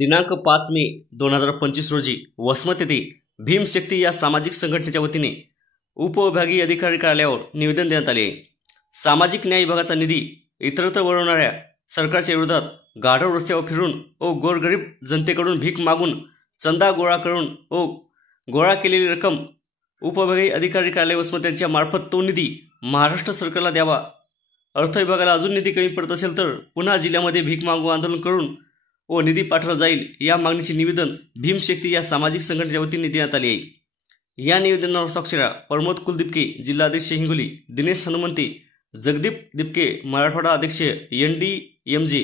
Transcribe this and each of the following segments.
दिनांक 5 मे 2025 रोजी वसमत येथे भीमशक्ती या सामाजिक संघटनेच्या वतीने उपविभागीय अधिकारी कार्यालयावर निवेदन देण्यात आले आहे। सामाजिक न्याय विभागाचा निधी इतरत्र वळवणाऱ्या सरकारच्या विरोधात गाढव रस्त्यावर फिरून व गोरगरीब जनतेकडून भीक मागून चंदा गोळा करून व गोळा केलेली रक्कम उपविभागीय अधिकारी कार्यालय वसमत यांच्या मार्फत तो निधी महाराष्ट्र सरकारला द्यावा। अर्थ विभागाला अजून निधी कमी पडत असेल तर पुन्हा जिल्ह्यामध्ये भीक मागू आंदोलन करून व निधी पाठवला जाईल या मागणीचे निवेदन भीमशक्ती या सामाजिक संघटनेच्या वतीने देण्यात आले आहे। या निवेदनावर स्वाक्षऱ्या प्रमोद कुलदीपके जिल्हाध्यक्ष हिंगोली, दिनेश हनुमंते, जगदीप दिपके मराठवाडा अध्यक्ष NDMJ,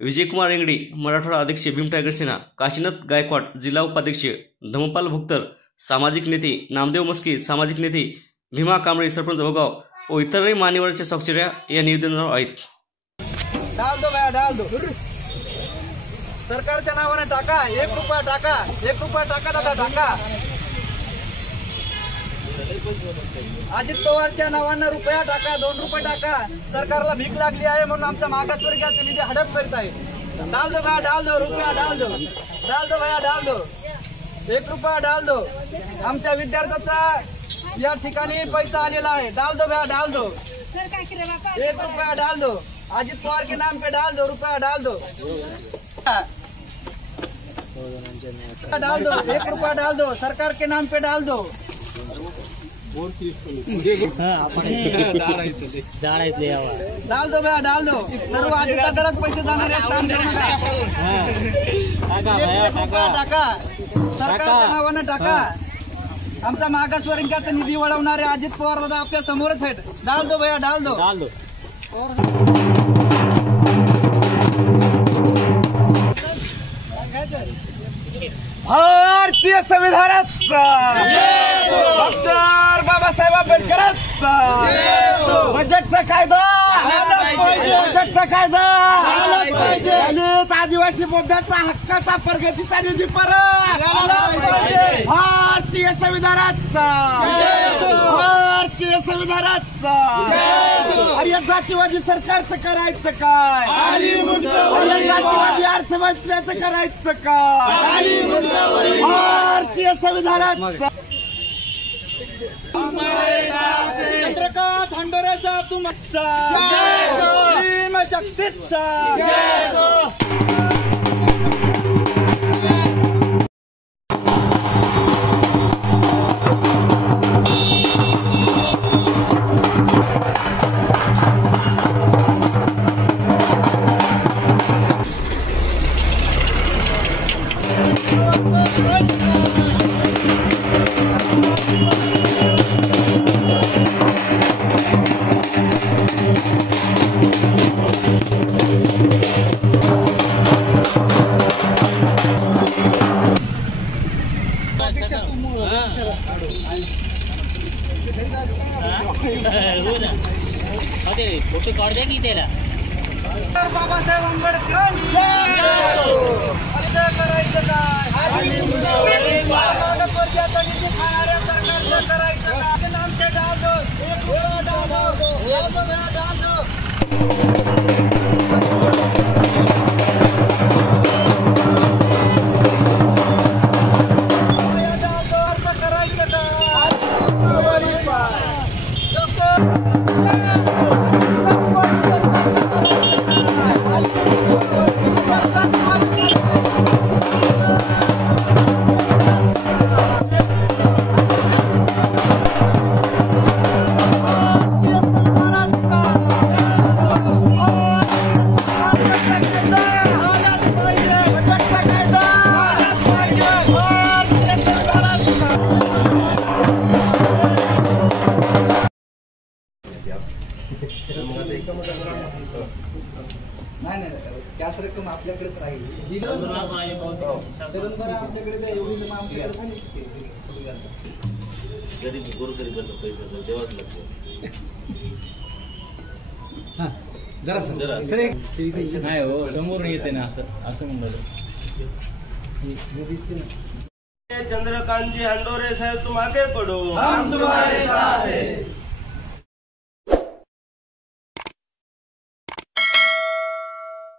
विजयकुमार रेंगडे मराठवाडा अध्यक्ष भीम टायगर सेना, काशीनाथ गायकवाड जिल्हा उपाध्यक्ष, धमपाल भुक्तर सामाजिक नेते, नामदेव मस्के सामाजिक नेते, भीमा कांबळे सरपंच भोगाव व इतरही मान्यवरांच्या स्वाक्षऱ्या या निवेदनावर आहेत। सरकारच्या नावाने टाका, 1 रुपया टाका, 1 रुपया टाका दादा टाका। अजित पवारच्या नावाने रुपया टाका, 2 रुपये टाका। सरकारला भीक लागली आहे म्हणून आमचा मागासवर्गीयाचा निधी हडप करत आहे। डाल दो भैया, डाल दो, रुपया डाल दो, डाल दो भैया, डाल दो, 1 रुपया डाल दो। आमच्या विद्यार्थ्याचा या ठिकाणी पैसा आलेला आहे। डाल दो भैया, डाल दो, 1 रुपया डाल दो। अजित पवार के नाम पे डाल दो, रुपया डाल दो, डाल दो, 1 रुपया डाल दो, सरकार के नाम पे डाल दो। डाल दो भैया, डाल दो, सर्व अधिकाऱ्यात पैसे जाणार आहेत, काम करू नका। टाका, सरकारच्या नावानं टाका। आमचा मागासवर्गीयाचा निधी वळवणारे अजित पवार दादा आपल्या समोरच आहेत। डाल दो भैया, डाल दो, डाल दो। भारतीय संविधानाचा डॉक्टर बाबासाहेब आंबेडकरांचा बजेटचा कायदा, बजेटचा कायदा, दलित आदिवासी मुद्द्याचा हक्काचा प्रगतीचा निधी परत, भारतीय संविधानाचा, भारतीय संविधानाचा। अरे जातीवादी सरकारचं करायचं काय? अरे जातीवादी अर्थव्यवस्थेचं करायचं काय? भारतीय संविधानाचा। चंद्रकांत हंडोरे साहब तुमचा भीमशक्तीचा फोटो काढ द्या की त्याला। बाबासाहेब आंबेडकरांचा करायचं काय? मागासवर्गीयाचा निधी खाणाऱ्या सरकारचं करायचं काय? आमचे डाल दो, 1 रुपया डाल दो, डाल दो भैया, डाल दो। डाल दो, अर्ज करायचं काय? नाही त्याच रक्कम आपल्याकडेच राहील। गरीब गोरगरिबांना पैसा देवाच लागतो। नाही हो, समोरून येते ना असं म्हणलं। चंद्रकांत जी हंडोरे साहब तुम आगे बढ़ो, हम तुम्हारे साथ हैं।